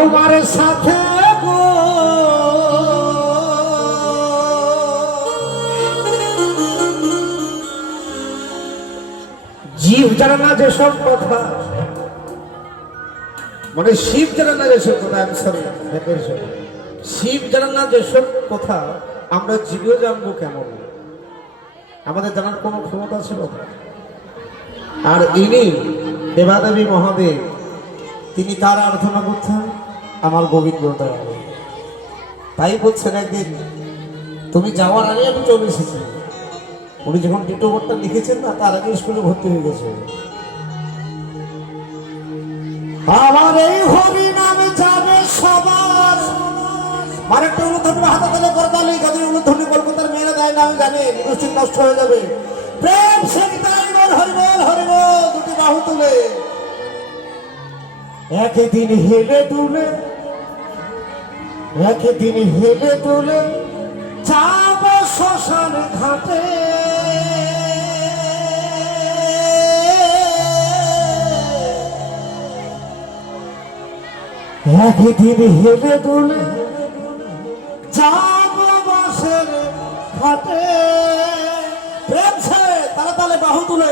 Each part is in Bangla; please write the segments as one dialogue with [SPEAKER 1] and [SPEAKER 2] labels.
[SPEAKER 1] তোমার সাথে জীব জানে না যেসব কথা। মানে শিব জানে না যেসব কথা আমি শিব জানে না যেসব কথা, আমরা জীবেও জানব কেমন? আমাদের জানার কোনো ক্ষমতা ছিল আর ইনি দেবাদেবী মহাদেব, তিনি তার আরাধনা করতেন। আমার গোবিন্দ দয়াল তাই বলছেন একদিন, তুমি যাওয়ার আগে আমি চলে এসেছি। উনি যখন ডিটোবরটা লিখেছেন না, তার আগে স্কুলে ভর্তি হয়ে গেছে। আমার এই হরি নামে যাবে সবার। মানে একটা উলুধ্বনি হাতে তালে করে তাহলে যাদের উলুধ্বনি কলকাতার মেয়েরা দেয় না, আমি জানি, নিশ্চিত নষ্ট হয়ে যাবে। প্রেম সঙ্গীতাই বল হরি বল হরি বল, দুটি বাহু তুলে। একদিন হেলে তুলে একদিন হেলে তুলে যাব শ্মশান ঘাটে। একদিন হেলে তুলে যাব বাসের ঘাটে। প্রেম সে, তালে তালে বাহু তুলে।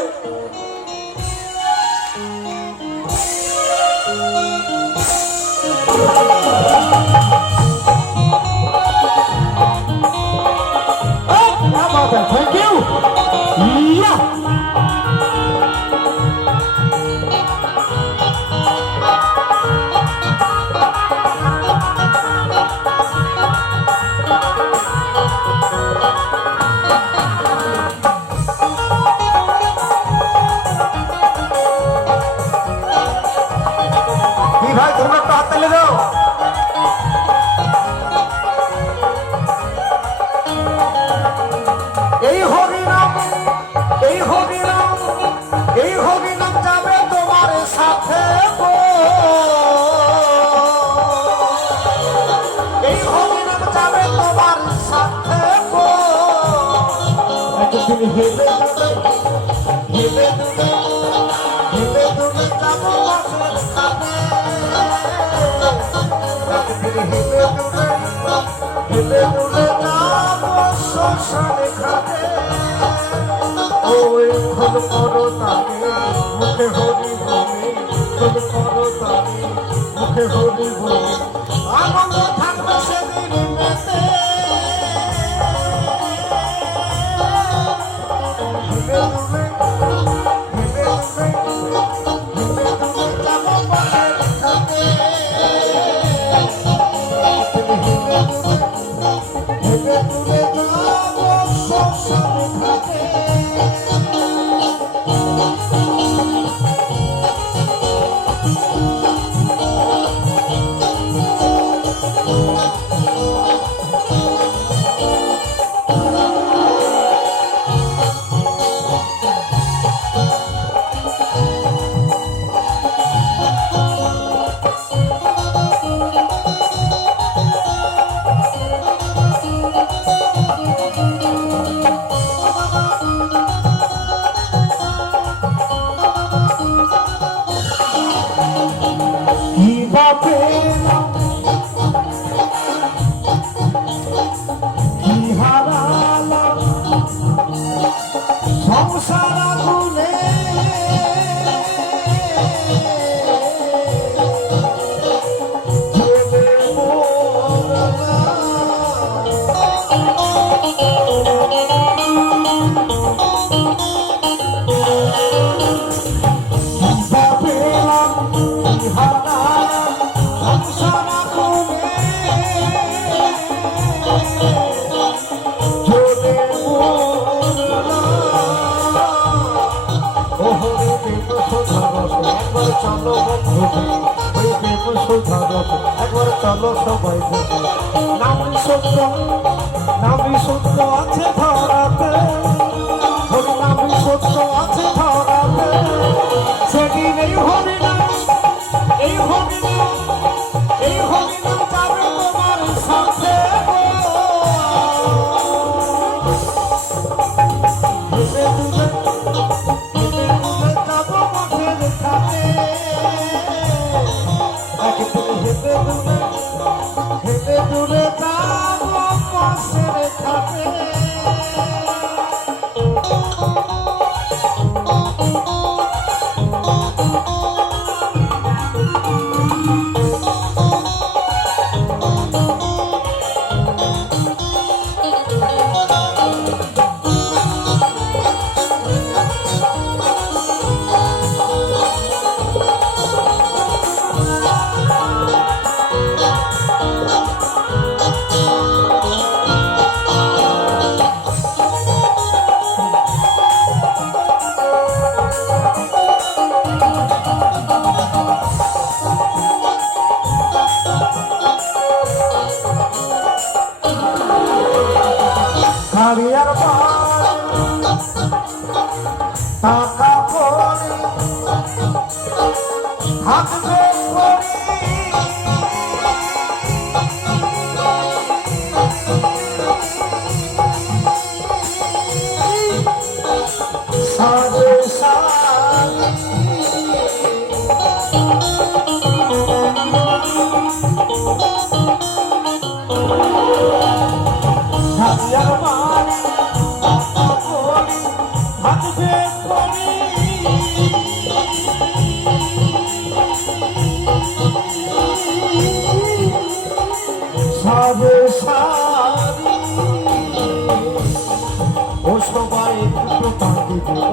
[SPEAKER 1] Thank করো তালে, মুখে হরি খোল করো তালে, মুখে হরি বলে। Osana! চলো সবাই নামি সত্য নামি সত্য আছে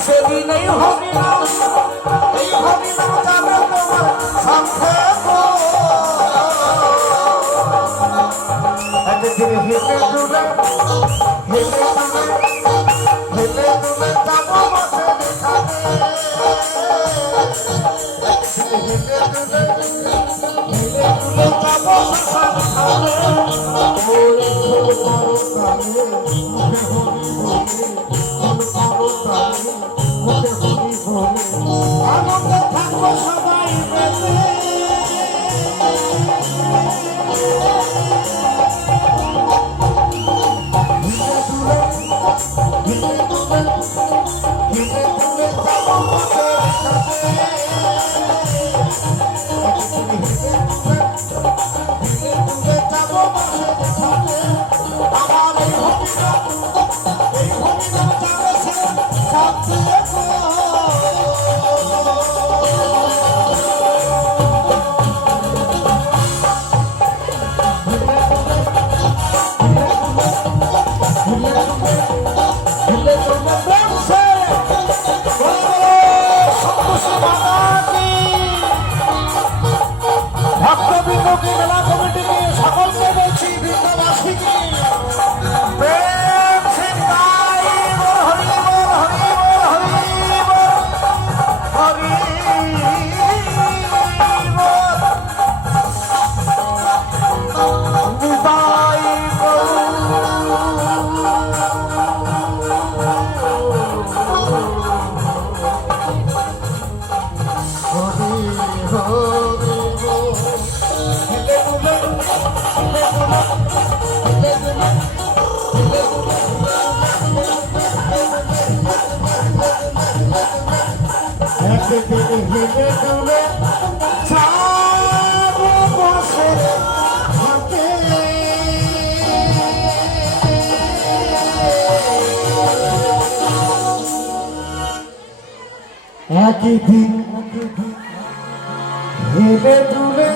[SPEAKER 1] সেদিনেই হবে না এই হবে না যাবে তোমার সাথে। একদিন হেঁটে দুলে হেঁটে দুলে হেলে দুলে যাব বসে দেখাবে হেলে দুলে হেলে 見えた Bro! একই দিন দুলে যাব